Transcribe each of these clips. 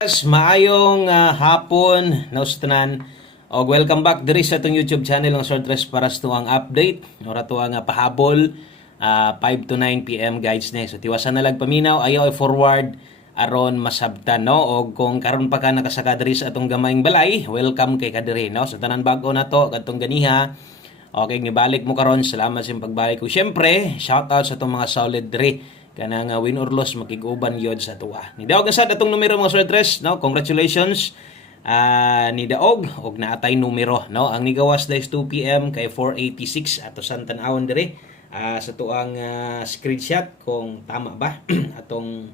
Yes, maayong hapon na tanan og welcome back diri sa atong YouTube channel ng Sortres para sa tuang update ora tuang pahabol 5 to 9 PM guys ne. So tiwasan na lag paminaw ayaw i-forward aron masabtan no, og kung karon pa ka nakasaka diri sa atong gamayng balay, welcome kay kadiri no. So tanan bag-o na to kadtong ganiha. Okay, nibalik mo karon, salamat sa pagbalik ko. Syempre, shout out sa atong mga solid diri kanang win or loss makiguban yod sa tuwa. Ni daog sa atong numero mga sortres no. Congratulations ni daog og naatay numero no. Ang nigawas days 2 PM kay 486 ato san tan-awon diri sa tuang screenshot kung tama ba atong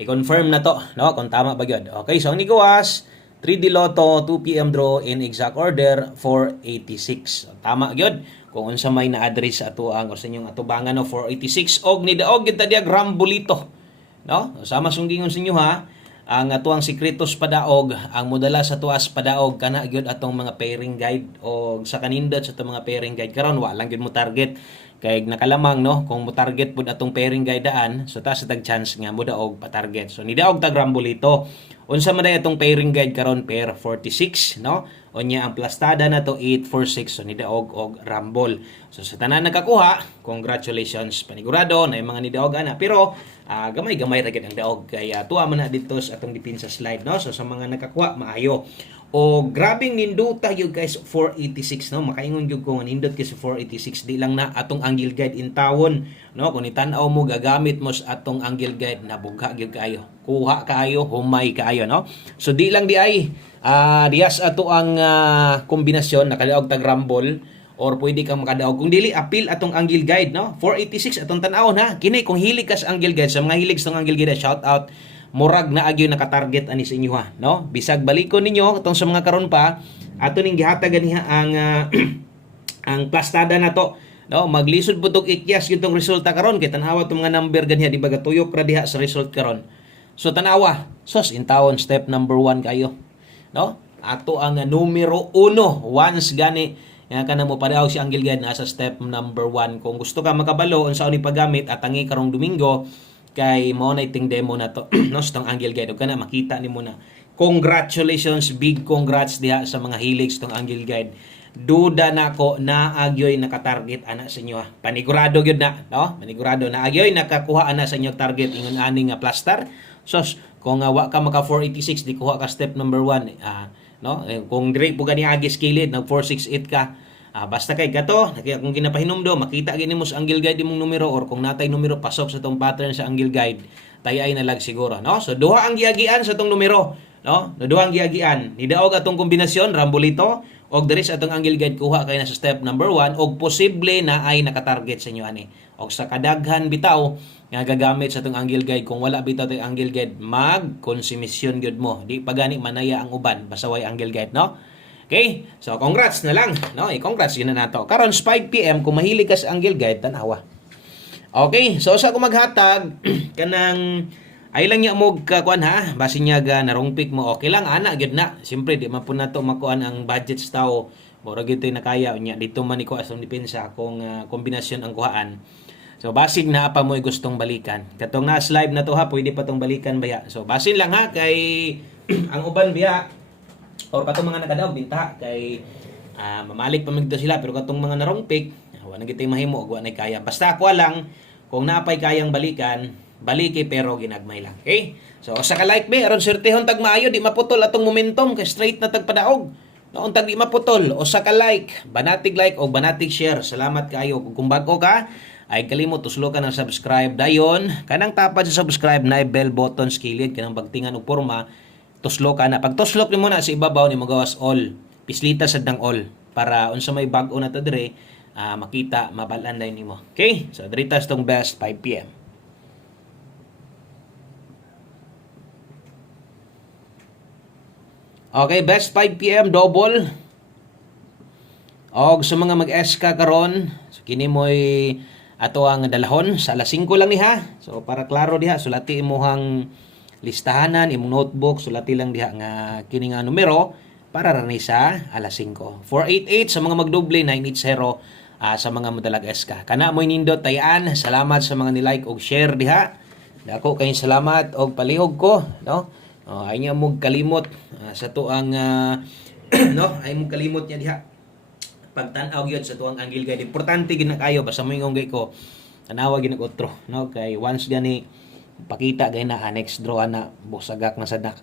i-confirm na to no kung tama ba gyud. Okay, so ang nigawas 3D Lotto 2 PM draw in exact order 486. So, tama gyud kung unsa may na-address sa ato ang sa inyong atubangan no 486 og ni daog gid ta diag Rambolito no. Sama sunggingon sa inyo ha, ang atuang sekretos padaog ang modala sa tuas padaog kana gyud atong mga pairing guide og sa kanindot sa atong mga pairing guide karon wa lang gyud mo target kay nakalamang no kung mo target pud atong pairing guide daan so ta sa tag chance nga mo daog pa target. So ni daog tag Rambolito unsa man day atong pairing guide karon pair 46 no. Onya ang plastada na to 846 so ni daog og Rambol. So sa tanan nakakuha, congratulations panigurado na yung mga ni daog ana pero gamay-gamay ra gid ang daog kay tuwa man na dito sa atong depensa slide no. So sa mga nakakuha maayo. O grabing ninduta yung guys 486 no, makaingon gyud ko nga nindot kasi 486 di lang na atong angle guide in tawon no. Kung itan-aw mo gagamit mo sa atong angle guide na bugha gyud kayo, kuha kayo, humay kayo no. So di lang di ay dias ato ang kombinasyon nakadaog tag Rumble or pwede kang makadaog kung dili appeal atong angle guide no. 486 atong tan-awon ha, kini kung hilig ka sa angle guide, sa mga hilig sa angle guide shout out, murag na agyo naka-target ani sa inyo ha no. Bisag balikon ninyo katong sa mga karon pa ato ning gihatag ganiha ang ang plastada na to no. Maglisod pud og ikyas gyud tong resulta karon kay tan-awa tong mga number ganiha di ba gatuyok ra diha sa result karon. So tan-awa sos in tawon step number 1 kayo no. Ato ang numero 1 once gani nga kana mo padaog si angle guide na sa step number 1. Kung gusto ka makabalo unsa ni paggamit atangi karong Domingo kay mo na iting demo na to no stong angle guide kana makita nimo na. Congratulations, big congrats diha sa mga hilig stong angle guide. Duda nako na agyoy naka-target ana sa inyo ha. Panigurado gyud na no, panigurado na agyoy nakakuha ana sa inyo target ingon ani nga plaster. Sos kung wa ka maka 486 di kuha ka step number 1 no. Kung dire po gani agis kilid nag 468 ka basta kay gato kung ginapahinomdo makita gini mo sa angle guide imong numero or kung natay numero pasok sa tong pattern sa angle guide tayay na lag siguro no. So duha ang giagian sa tong numero no, duha ang giagian ni daog atong kombinasyon Rambolito og diri sa atong angle guide kuha kay na sa step number 1 og posible na ay naka-target sa inyo ani. Og sa kadaghan bitaw nga gagamit sa atong angle guide kung wala bitaw tong angle guide mag-konsumisyon gyud mo di pagani manaya ang uban basta way angle guide no. Okay, so congrats na lang no, congrats yun na nato karon 5 PM kung mahilig ka sa angle guide tanawa. Okay, so sa ko maghatag kanang ay lang niya mo kuan ha, basin niya ga narungpik mo okay lang ana gyud na. Siyempre di man po nato makuan ang budget sa tao. Mura gyud tay nakaya unya dito man iko asong depensa kung kombinasyon ang kuhaan. So basig na pa mo gustong balikan. Katong na live na to ha, pwede pa tong balikan baya. So basin lang ha kay ang uban biya or katong mga nakadaog binta kay mamalik pa magdo sila pero katong mga narungpik wala gitay mahimo og wa nay kaya. Basta ako lang kung napay kayang balikan baliki pero ginagmay lang. Okay? So sa ka like be aron sertehon tag maayo di maputol atong momentum kay straight na tag padaog. No untag di maputol o sa ka like, banatig like o banatig share. Salamat kayo. Kung bago ka ay kalimot tuslo ka ng subscribe dayon. Kanang tapad sa subscribe na bell button skilid kanang bagtingan og porma. Tuslo ka na. Pag tuslok nimo na sa ibabaw ni magawas all. Pislita sad ng all para unsa may bag-o na to dire makita mabalanday nimo. Okay? So diri tas tong best 5 PM. Okay, best 5 PM double. Og sa mga mag-SK karon, so kini mo'y ato ang dalahon sa alas 5 lang ni ha. So para klaro diha sulati imong listahanan, imong notebook, sulati lang diha nga kini nga numero para ra ni sa alas 5. 488 sa mga magdoble, 980 sa mga madalag SK. Kana mo'y nindot tayan. Salamat sa mga ni-like og share diha. Dako kayong salamat og palihog ko, no? Ay niya mo kalimot sa tuang no, ay mo kalimot niya diha. Pagtan-aw gyud sa tuang angle guide. Importante gid na kayo basta mo ingong ko. Tanawa gid otro, no? Kay once gani pakita gay na next draw na busagak na sada.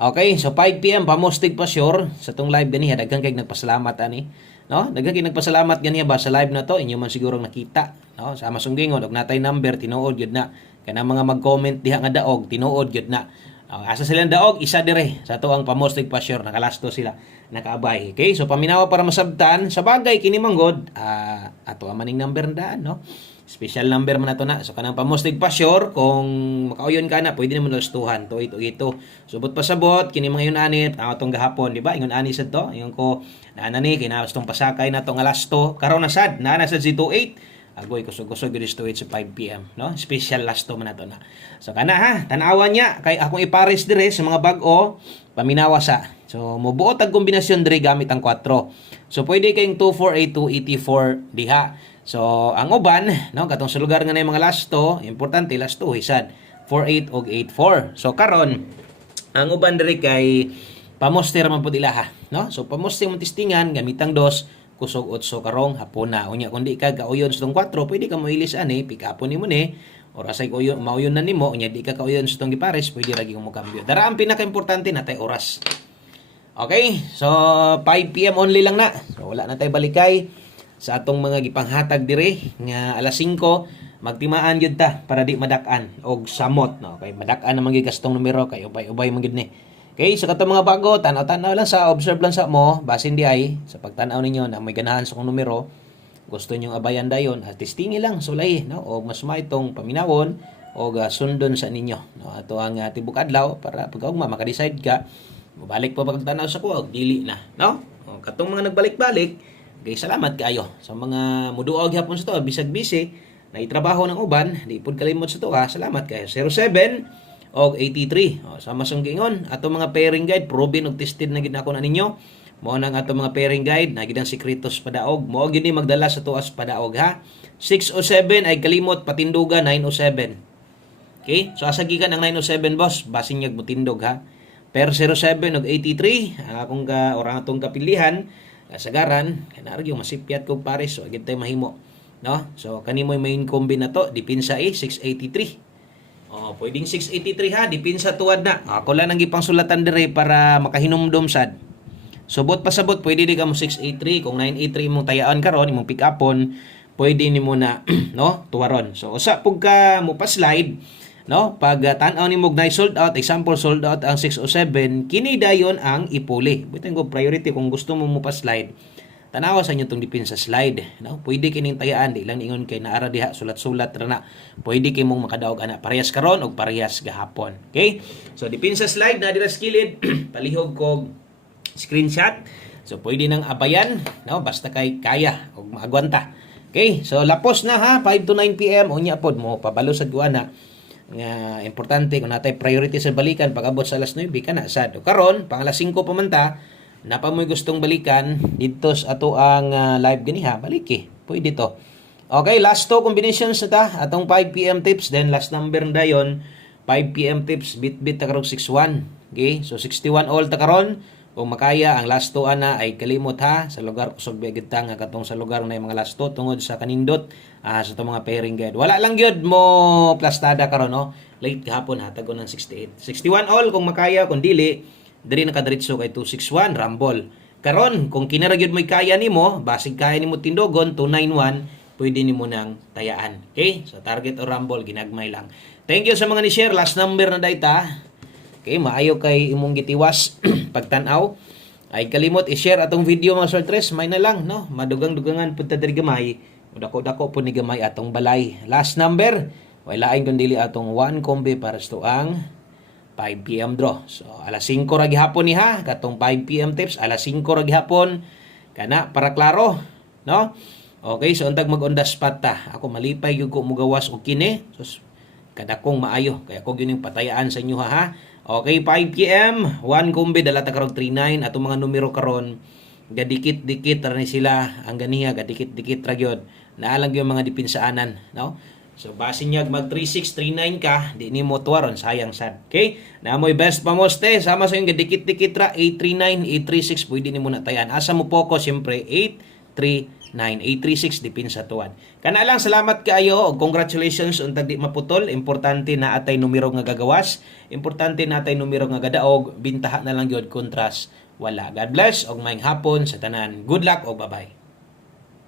Okay, so 5 PM pamostig pa sure sa tong live gani daghan kay nagpasalamat ani. No? Daghan kay nagpasalamat gani ba sa live na to inyo man siguro nakita, no? Sa masunggingon og natay number tinuod gyud na. Kana mga mag-comment diha nga daog tinuod gyud na. Asa silang daog isa dire sa to ang pamostig pa sure nakalasto sila nakaabay. Okay, so paminawa para masabtan sa bagay kini manggod ato ang maning number daan, no? Special number man nato na. So kanang pamostig pa sure kung makauyon ka na pwede naman lastuhan to ito. Subot pasabot kini mga yun-ani atong gahapon, di ba? Ingon-ani sad to. Ingon ko naana ni kinahastong pasakay nato nga lasto. Karon na sad si 28. Agoy kusog-kusog gid to sa 5 PM, no? Special lasto man nato na. So kana ha, tan-awan niya kay akong ipares dire sa mga bag-o paminawa sa. So mobuot ang kombinasyon dire gamit ang 4. So pwede kayong 248284 diha. So, ang uban, no, katong sa lugar nga na yung mga lasto, importante, lasto, hisad, 48 og 84. So, karon ang uban diri kay pamoster man po ilaha, no? So, pamoster mo testingan, gamitang 2, kusog 8 karong hapuna. Unya, kundi ka kauyon sa tong 4, pwede ka moilis ani, pick upon nimo ni, oras ay mauyon na nimo, unya di ka kauyon sa tong gipares, pwede lagi mo kambyo. Dara ang pinaka-importante natay oras. Okay? So, 5 PM only lang na. So, wala na tay balikay sa atong mga gipanghatag dire nga alas 5 magtimaan gyud ta para di madak-an og samot, no? Kay madak-an na magigastong numero kay ubay-ubay man gyud ni. Okay, so katong mga bago tanaw-tanaw lang sa observe lang sa mo basin di ay sa pagtan-aw ninyo na may ganahan sa kong numero gusto niyo abayan dayon testingi lang sulay, no? O mas maitong paminawon o sundon sa ninyo, no? Ato ang tibok adlaw para pag-ugma maka-decide ka mabalik pa pagtan-aw sa ko dili na, no? O katong mga nagbalik-balik okay, salamat kayo sa mga muduog hapon sa to bisag busy na itrabaho ng uban di pud kalimot sa to ha. Salamat kayo 07 og 83 sa masong gingon ato mga pairing guide proven og tested na gid ako na ninyo mo nang ato mga pairing guide na gid ang sekretos padaog mo gid ni magdala sa tuas padaog ha. 607 ay kalimot patinduga 907. Okay, so asa gikan ang 907 boss basin nyag mutindog ha. Per 07 og 83 akong orang atong kapilihan kasagaran kanaryo masipyat kog pares so agid tay mahimo, no? So kanimo main combi na to dipinsa 683. Pwedeng 683 ha dipinsa tuwad na. Ako lang ang gipangsulatan dire para makahinumdom sad. Subot pasabot pwede di ka mo 683 kung 983 imong tayaan karon imong pick upon pwede nimo na no tuwaron. So usa pug ka mo pa slide, no? Pag tan-aw nimo na sold out, example sold out ang 607, kini dayon ang ipuli. Butang go priority kung gusto mo pa slide. Tanawa sa inyo tong dipin sa slide, no? Pwede kining tayaan di lang ingon kay naara diha sulat-sulat ra na. Pwede kay mong makadaog ana parehas karon og parehas gahapon. Okay? So dipin sa slide na dira sa kilid, palihog kog screenshot. So pwede nang abayan, no? Basta kay kaya og maagwanta. Okay? So lapos na ha 5 to 9 PM unya pod mo pabalo sa guana nga importante kung natay priority sa balikan pag abot sa alas 9 kana sad. Karon pang alas 5 pa man ta napa mo'y gustong balikan dito sa ato ang live ganiha baliki pwede to. Okay, last two combinations na ta atong 5 PM tips then last number dayon 5 PM tips bit ta karong 61. Okay, so 61 all ta karon. Kung makaya ang last two ana ay kalimot ha sa lugar kusog bigid ta nga katong sa lugar na yung mga last two tungod sa kanindot sa to mga pairing guide. Wala lang gyud mo plastada karon, no? Late gahapon hatagon ng 68. 61 all kung makaya kung dili diri nakadiretso kay 261 rumble. Karon kung kinara gyud mo'y kaya nimo basig kaya nimo tindogon 291 pwede nimo nang tayaan. Okay? So target o rumble ginagmay lang. Thank you sa mga ni share last number na dayta. Okay, maayo kay imong gitiwas pagtan-aw. Ay kalimot i-share atong video mga sortres, may na lang, no? Madugang-dugangan pud ta diri gamay. Dako-dako po ni gamay atong balay. Last number, wala aing kundili atong 1 kombi para sa ang 5 PM draw. So alas 5 ra gihapon ni ha, katong 5 PM tips alas 5 ra gihapon. Kana para klaro, no? Okay, so untag mag-on-the spot ta. Ako malipay gyud ko mugawas og kini. So kadakong maayo kaya ko gyud patayaan sa inyo ha. Okay, 5 PM, 1 kombi dala ta karong 39 atong mga numero karon gadikit-dikit ra ni sila ang ganiha gadikit-dikit ra gyud. Naalang yung mga dipinsaanan, no? So basin niya mag 3639 ka, di ni mo tuwaron, sayang sad. Okay? Namoy best pamoste, sama sa yung dikit-dikit ra 839, 836 pwede ni mo na tayan. Asa mo poko siyempre 839, 836 dipin sa tuwan. Kana lang salamat kaayo og congratulations untag di maputol. Importante na atay numero nga gagawas, importante na atay numero nga gadaog, bintaha na lang gyud kontras wala. God bless og maayong hapon sa tanan. Good luck og bye-bye.